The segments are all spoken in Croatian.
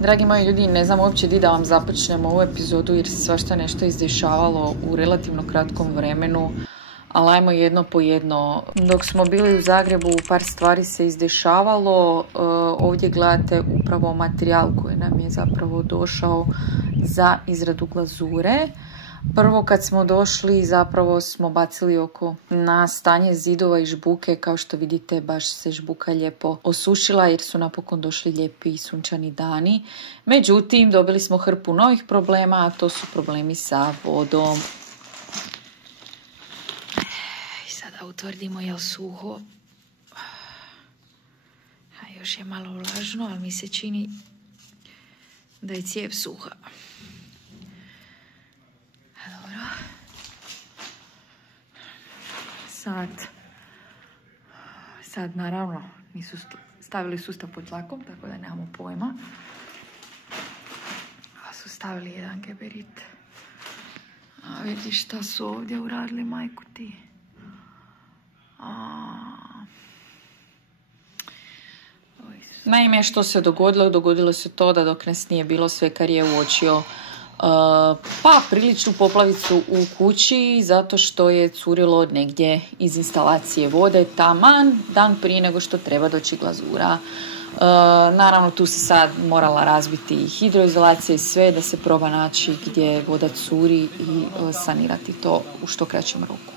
Dragi moji ljudi, ne znam uopće di da vam započnemo ovu epizodu jer se svašta nešto izdešavalo u relativno kratkom vremenu, ali ajmo jedno po jedno. Dok smo bili u Zagrebu, par stvari se izdešavalo. Ovdje gledate upravo materijal koji nam je zapravo došao za izradu glazure. Prvo kad smo došli zapravo smo bacili oko na stanje zidova i žbuke. Kao što vidite baš se žbuka lijepo osušila jer su napokon došli lijepi sunčani dani. Međutim dobili smo hrpu novih problema, a to su problemi sa vodom. I sada utvrdimo je li suho. A još je malo vlažno, ali mi se čini da je cijev suha. Sad naravno nisu stavili sustav pod tlakom, tako da nemamo pojma. A su stavili jedan geberit. A vidiš šta su ovdje uradili, majku ti. Naime, što se dogodilo? Dogodilo se to da dok nas nije bilo, Svekar je uočio priličnu poplavicu u kući zato što je curilo negdje iz instalacije vode taman dan prije nego što treba doći glazura. Naravno tu se sad morala razbiti hidroizolacija i sve da se proba naći gdje voda curi i sanirati to u što kraćem roku.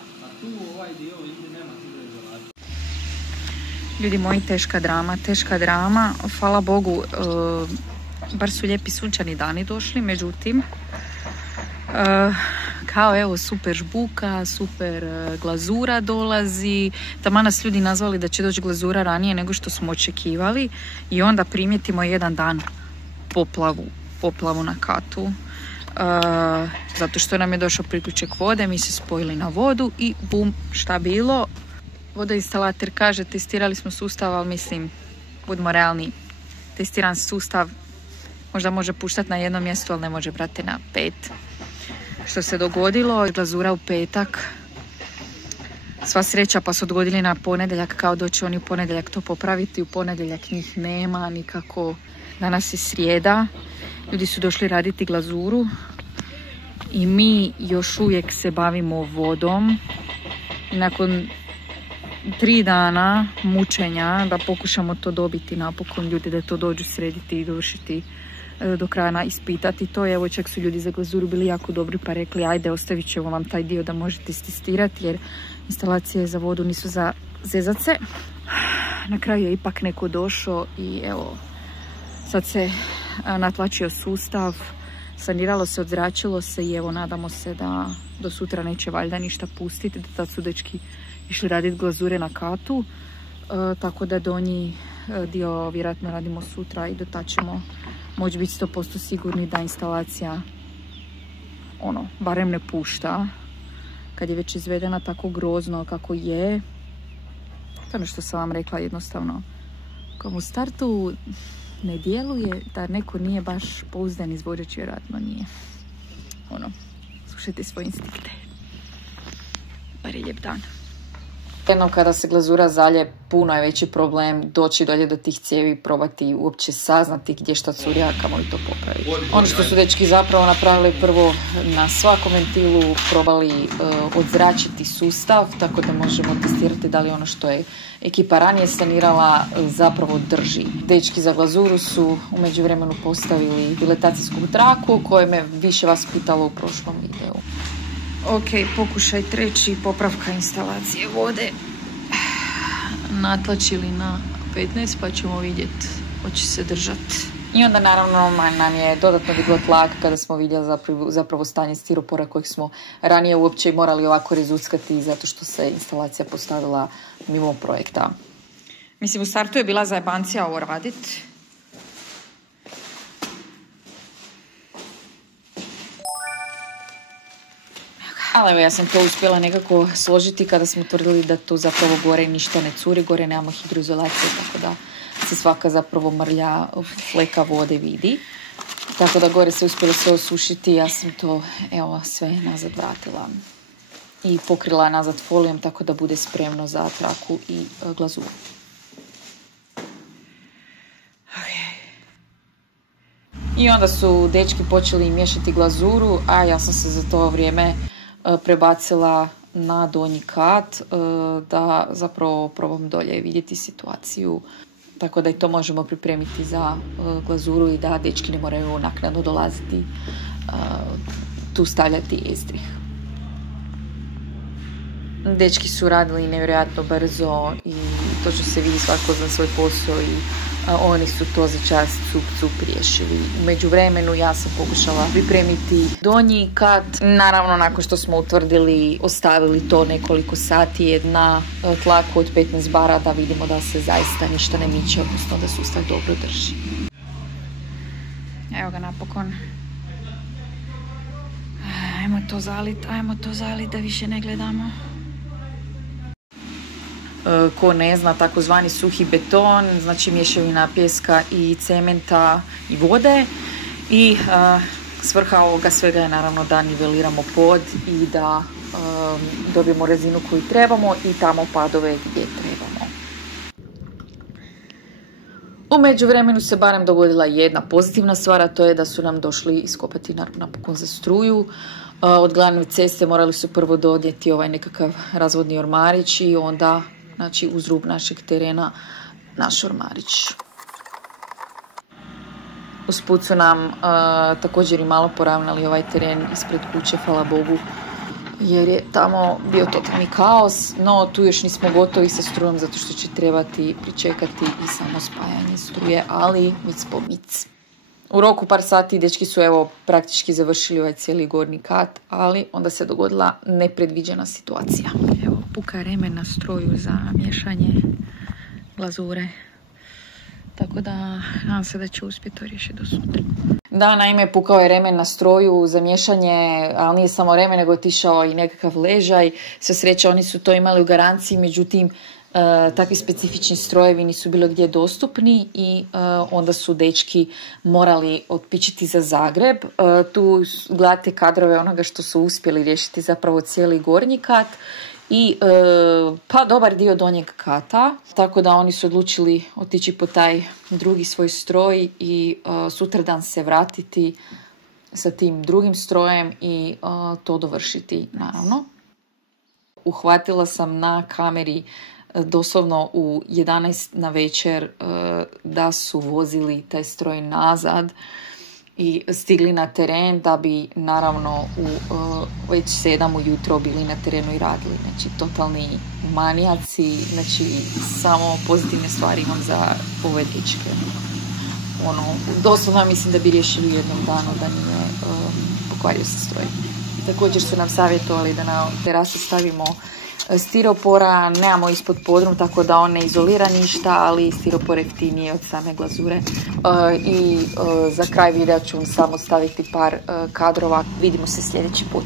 Ljudi moji, teška drama. Hvala Bogu, bar su lijepi sunčani dani došli, međutim, kao evo super žbuka, super glazura dolazi. Taman nas ljudi nazvali da će doći glazura ranije nego što smo očekivali i onda primijetimo jedan dan poplavu na katu. Zato što nam je došao priključak vode, mi se spojili na vodu i bum, šta bilo? Vodoinstalater kaže testirali smo sustav, ali mislim, budimo realni, testiran sustav možda može puštati na jednom mjestu, ali ne može, brate, na 5. Što se dogodilo, glazura u petak, sva sreća, pa su odgodili na ponedjeljak, kao doći oni u ponedjeljak to popraviti. U ponedjeljak njih nema nikako. Danas je srijeda, ljudi su došli raditi glazuru i mi još uvijek se bavimo vodom. Nakon 3 dana mučenja da pokušamo to dobiti napokon, ljudi da to dođu srediti i dovršiti do kraja, ispitati to. Evo, čak su ljudi za glazuru bili jako dobri pa rekli ajde, ostavit ćemo vam taj dio da možete testirati jer instalacije za vodu nisu za zezace. Na kraju je ipak neko došao i evo, sad se natlačio sustav, saniralo se, odzračilo se i evo, nadamo se da do sutra neće valjda ništa pustiti, da tad su dečki išli raditi glazure na katu, tako da donji dio vjerojatno radimo sutra i do tad ćemo moći biti 100% sigurni da instalacija barem ne pušta kad je već izvedena tako grozno kako je. To ono što sam vam rekla, jednostavno kom u startu ne djeluje, da neko nije baš pouzdan izvođač, vjerojatno nije. Slušajte svoje instinkte. Bar je lijep dan. Jednom kada se glazura zalje, puno je veći problem doći dolje do tih cijevi, probati uopće saznati gdje šta curi, a kamoli to popraviti. Ono što su dečki zapravo napravili, prvo na svakom ventilu probali odzračiti sustav, tako da možemo testirati da li ono što je ekipa ranije sanirala zapravo drži. Dečki za glazuru su u međuvremenu postavili diletacijsku traku, koje me više vas pitalo u prošlom videu. Ok, pokušaj treći, popravka instalacije vode. Natlačili na 15 pa ćemo vidjeti hoće se držati. I onda naravno nam je dodatno diglo tlak kada smo vidjeli zapravo stanje stiropora kojeg smo ranije uopće morali ovako rezuckati zato što se instalacija postavila mimo projekta. Mislim, u startu je bila zajebancija ovo raditi. Ali evo, ja sam to uspjela nekako složiti kada smo tvrdili da to zapravo gore ništa ne curi, gore nemamo hidroizolacije, tako da se svaka zapravo mrlja fleka vode vidi. Tako da gore se uspjelo sve osušiti, ja sam to sve nazad vratila i pokrila nazad folijom tako da bude spremno za traku i glazuru. I onda su dečki počeli miješati glazuru, a ja sam se za to vrijeme prebacila na donji kat da zapravo probam dolje vidjeti situaciju. Tako da i to možemo pripremiti za glazuru i da dečki ne moraju naknadno dolaziti tu stavljati estrih. Dečki su radili nevjerojatno brzo i to će se vidi svako za svoj posao i oni su to za čas cup riješili. U međuvremenu ja sam pokušala pripremiti donji kat. Naravno, nakon što smo utvrdili, ostavili to nekoliko sati na tlaku od 15 bara da vidimo da se zaista ništa ne miče, odnosno da sustav dobro drži. Evo ga napokon. Ajmo to zalit da više ne gledamo. Ko ne zna, takozvani suhi beton, znači mješavina pijeska i cementa i vode. I svrha ovoga svega je naravno da niveliramo pod i da dobijemo razinu koju trebamo i tamo padove gdje trebamo. U međuvremenu se barem dogodila jedna pozitivna stvar, a to je da su nam došli iskopati napokon za struju. Od glavne ceste morali su prvo dodjeti ovaj nekakav razvodni ormarić i onda, znači, uz rub našeg terena naš ormarić. Usput su nam također i malo poravnali ovaj teren ispred kuće, hvala Bogu, jer je tamo bio totalni kaos, no tu još nismo gotovi sa strujom zato što će trebati pričekati i samo spajanje struje, ali mic po mic. U roku par sati dečki su evo praktički završili ovaj cijeli gornji kat, ali onda se dogodila nepredviđena situacija. Evo, puka remen na stroju za miješanje glazure. Tako da nadam se da će uspjeti to riješiti do sutra. Da, naime, pukao je remen na stroju za miješanje, ali nije samo remen, nego je otišao i nekakav ležaj. Sve sreće, oni su to imali u garanciji, međutim, takvi specifični strojevi nisu bilo gdje dostupni i onda su dečki morali otpičiti za Zagreb. Tu gledate kadrove onoga što su uspjeli riješiti zapravo cijeli gornji kat i pa dobar dio donjeg kata, tako da oni su odlučili otići po taj drugi svoj stroj i sutradan se vratiti sa tim drugim strojem i to dovršiti naravno. Uhvatila sam na kameri doslovno u 11 na večer da su vozili taj stroj nazad i stigli na teren da bi naravno već 7 ujutro bili na terenu i radili. Znači totalni manijaci, znači samo pozitivne stvari imam za ove dečke. Doslovno mislim da bi riješili u jednom danu da nije pokvario se stroj. Također su nam savjetovali da na terasu stavimo stiropora, nemamo ispod podrum, tako da on ne izolira ništa, ali stiropor jeftiniji od same glazure. I za kraj videa ću vam samo staviti par kadrova. Vidimo se sljedeći put.